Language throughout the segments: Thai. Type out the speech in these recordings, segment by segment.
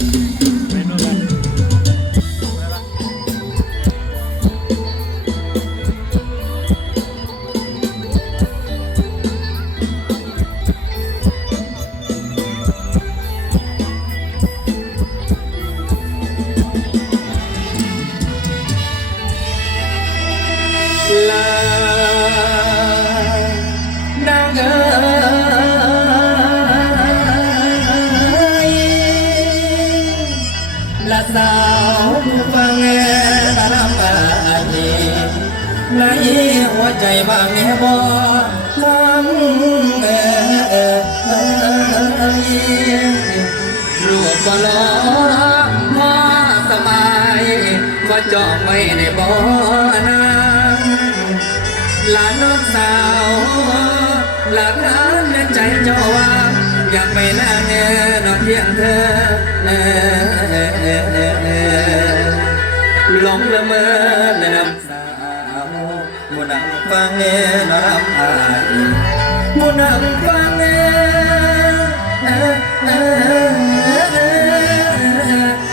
ลานางเอ๋ยละสาวผู้ฟังตาลำอาเยในหัวใจบางแง่บ่ฟังรูปบ่ล้อมาสบายก็จองไว้ในบ่อน้ำหลานน้องสาวหลักฐานในใจเจ้าว่าอยากไปนั่งนอนเที่ยงเธอหลงละเมอในน้ำสาวมุนังฟังนอนรับอายมุนังฟัง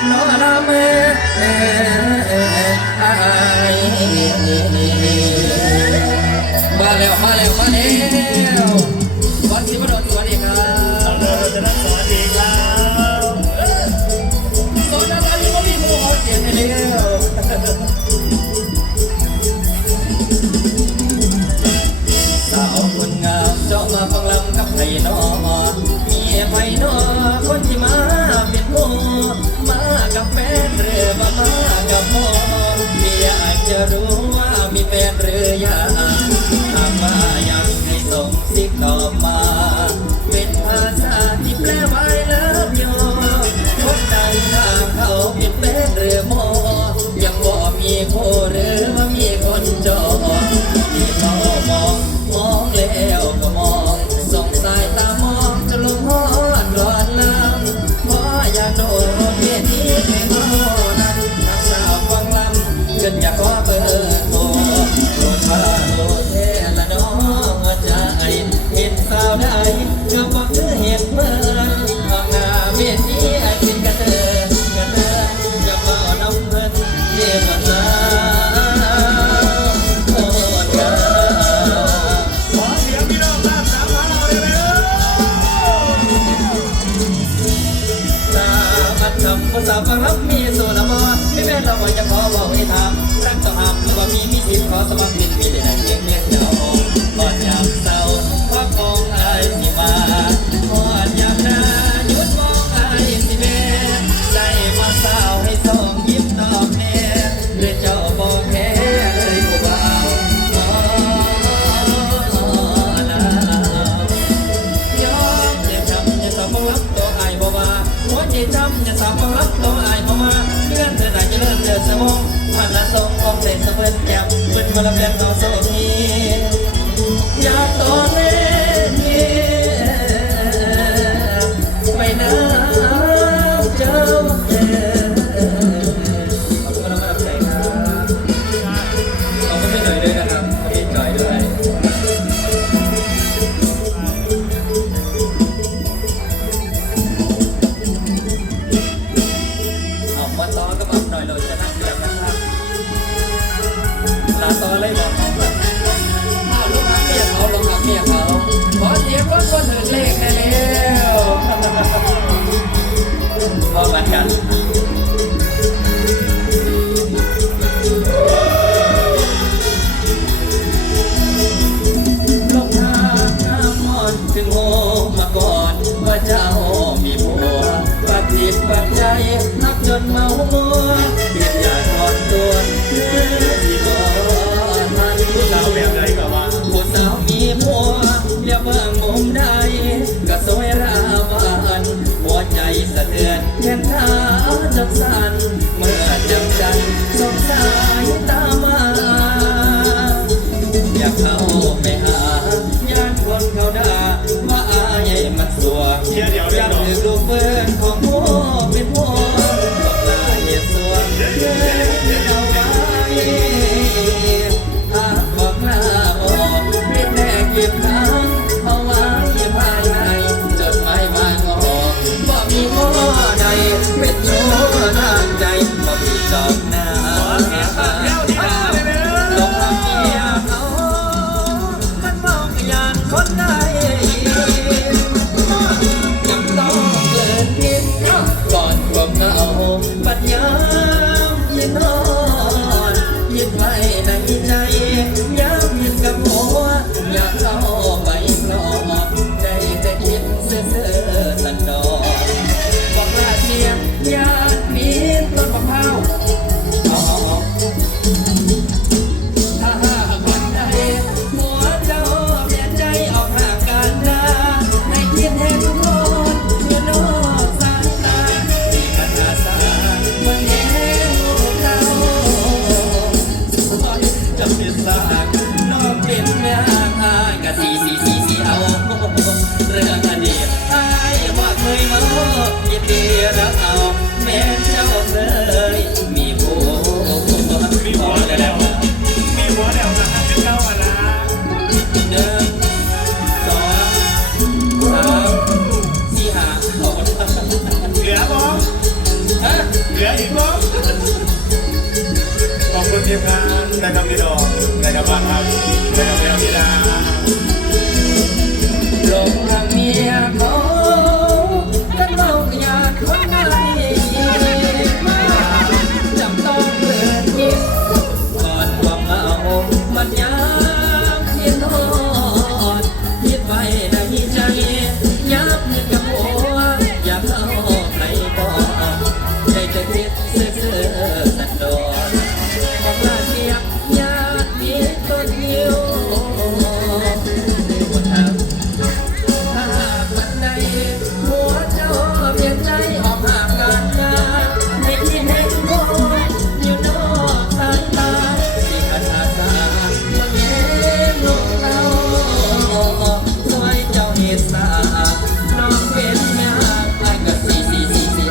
นอนรับอายมาแล้วมาแล้วมาแล้ววันสิบดอนสวัสดีครับสวัสดีครับสวัสดีครับที่ผมมีผู้เขาเสียงในเลี้ยวสาวคนงามเจ้ามาฟังลำกับไผ่นอมีไผ่นอคนที่มาเป็นโมมากับแฟนหรือว่ามากับพ่อไม่อยากจะรู้ว่ามีแฟนหรือยังถามว่ายังให้ส่งซิกตอบมาเป็นภาษาที่แปลว่าเลิฟยูคนใดถามเขาเป็นแฟนหรือโมยังบ่มีคู่หรือว่ามีคนจองที่เขามองแล้วก็มองส่งสายตามองจะลงหอดร้อนลำเพราะอยากโดนเพียนี้ให้โมนั้นนักสาวฟังลำจนอยากขอเบอร์โทรโทรมาโทรแท้ละน้องว่าใจเห็นสาวได้ก็บอกเธอเห็นเมื่อออกหน้าเวทีให้กินกันเถอะจะมาน้ำเงินเยี่ยมลาโอ้ยขอเสียงพี่น้องครับสามพันเอาเลยนะสาวอัดคำภาษาฟังรับมีส่วนละมอไม่แม่นเราจะขอบอกให้ทำรักต้องห้ามว่ามีทิศขอสมัครเป็นมีแต่เพียงเจ้าก่อนยามเศร้าเพราะคงอายสิมาก่อนยามหน้าหยุดมองอายสิแม่ใจมาสาวให้ส่งยิ้มตอบแน่หรือเจ้าบอกแค่เลยผู้บ่าวย้อนอย่าจำอย่าสาวรับตัวอายบ่ว่าหัวใจจำอย่าสาวรับตัวอายบ่มาเลื่อนเธอได้จะเลื่อนเธอสมองมันละส่งของเส้นสะเพื่อนแก้มเป็นคนละแบบเราโซ่นี้อยากตอนเล่นไม่น่าเจ้าขอบคุณมากๆใจครับขอบคุณพี่หน่อยด้วยนะครับขอบคุณพี่จ่อยด้วยเอามาต่อก็มาหน่อยเลยจะนั่งเดือดนะครับลาต่อเลยบอกลูกค้าเมียเขาลงกับเมียเขาขอเสียงคนถึงเลขได้แล้วพอมันกันลงทางน้ำมอนถึงโหมาก่อนว่าเจ้ามีผัวปฏิบัติใจนับจนเมามัวเพียงอยากถอนตัวที่บ่ทันผู้สาวแบบไหนก็ว่าผู้สาวมีผัวเรียกว่ามุมใดก็สวยราวันหัวใจสะเทือนแขนขาจับสั่นเมื่อจับจันสงสายตามาอยากเข้าไปหาย่านคนเขาด่าว่าอายมันสัวอยากถือลูกเพื่อนของพ่อเป็นพ่อบอกลาเหตุสัวเพื่อนเอาไว้บอกลาบอกเป็นแม่เก็บค้างเอาไว้ภายในจดหมายบ้านออกว่ามีพ่อใด เป็นโชว์ทางใจบ่มีจอกหน้า เสียงปากแก้วที่ดาเลยเด้ ล อง ทางเมียเขามันมองอย่างคนใดยังต้องเกินนิดก่อนความเหงาปัญญามยินนอนยินไว้ในใจย้ำยินกับหัวอยากเข้าไปปลอบใจจะคิดเสื่อสันดอนบอกลาเสียงญาติมีต้นมะพร้าวถ้าหากวันใดหัวเจ้าเปลี่ยนใจออกห่างกันนะให้คิดเห็นคนอยู่นอกสายตาที่ปัญหาสาเมื่อเห็นเราจะเป็นสากนอกเป็นเมืองอายกะสีเอาเรื่องอดีตอายว่าเคยมายินดีรับเอาแม้เจ้าเคยมีผู้ มีหัวแล้วมีหัวแล้วนะเป็นเก้าวันละ หนึ่งสองสามสี่ห้าหก เหลือบ้อง ฮะ เหลืออีกบ้องขอบคุณทีมงานนะครับพี่ดอกนะครับบ้านครับนะครับแก้วที่ดา ลงทางเมียเขากันเมาอยากคนไหนจำต้องเปิดยิ้มก่อนความเมามันยังคิดทอดคิดไว้ในใจยับกับหัวอยากเข้าใครก่อนใจจะคิดเสื่อสันดอนบอกลาเสียงญาติมีต้นยิ้วถ้าวันใดหัวเจ้าเปลี่ยนใจออกห่างกันนะให้ที่เห็นคนอยู่นอกสายตาที่ขัดอาสาว่าเย็นลงเราสวยเจ้าเหตุสาน้องเป็นแม่ห่างอายก็สี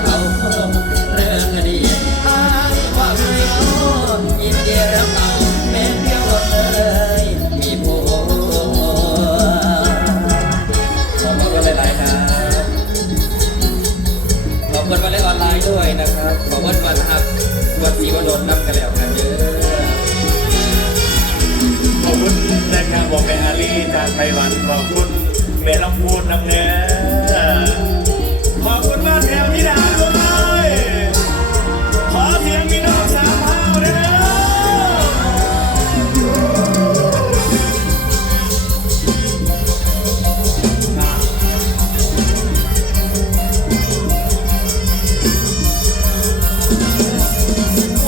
เอาเรื่องอดีตอายว่าเคยเอายินดีรับเอาแม้เพียงวันเลยมีผู้ ขอบคุณหลายๆครับขอบคุณมาเล่นออนไลน์ด้วยนะครับ ขอบคุณมาทักวันสีวันโดนนับกันแล้วกันเยอะ ขอบคุณนะครับบอกแม่อาลีจากไต้หวันขอบคุณแม่ลำพูนน้ำเนื้อขอบคุณบ้านแถวที่ดาด้วยขอเสียงพี่น้องสามเผ่าเลยนะ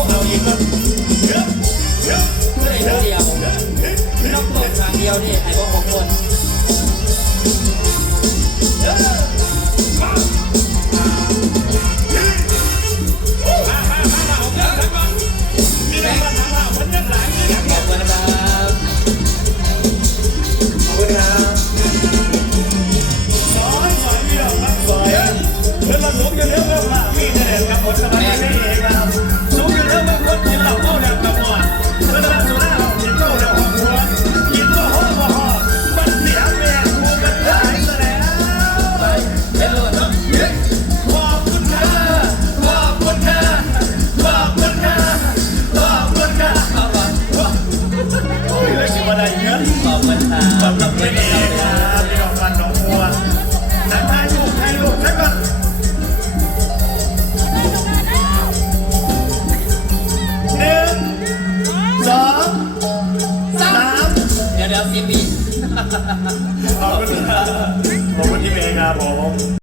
เอาอีกครับเยอะเยอะ เพื่อให้เดียวต้องตกทางเดียวนี่ไอ้พวก6 คนขอบคุณนะครับขอบคุณครับ สอยเดียวครับสอยเพื่อนมาสูงอยู่เรื่องเรื่องว่ามีแต่เด็กกับคนสบายไม่เองครับสูงอยู่เรื่องบางคนกินเหล้าเข้าแล้วกับว่าเพื่อนมาสูงแล้วกินเหล้าแล้วของหัวกินก็หอมมันเสียแม่กูมันหายซะแล้ว ไปเล่นโลดเนาะ ขอบคุณค่ะขอบคุณค่ะขอบคุณค่ะขอบคุณค่ะ เอาวะ โอ้ยเลยสิมาได้เงิน ขอบคุณครับ สำหรับเพลงนี้ครับพี่น้องฟันน้องบัวนักทายลูกใช่ก่อน1 2 3 เดี๋ยว10 ปี ขอบคุณครับขอบคุณที่เมย์ครับผม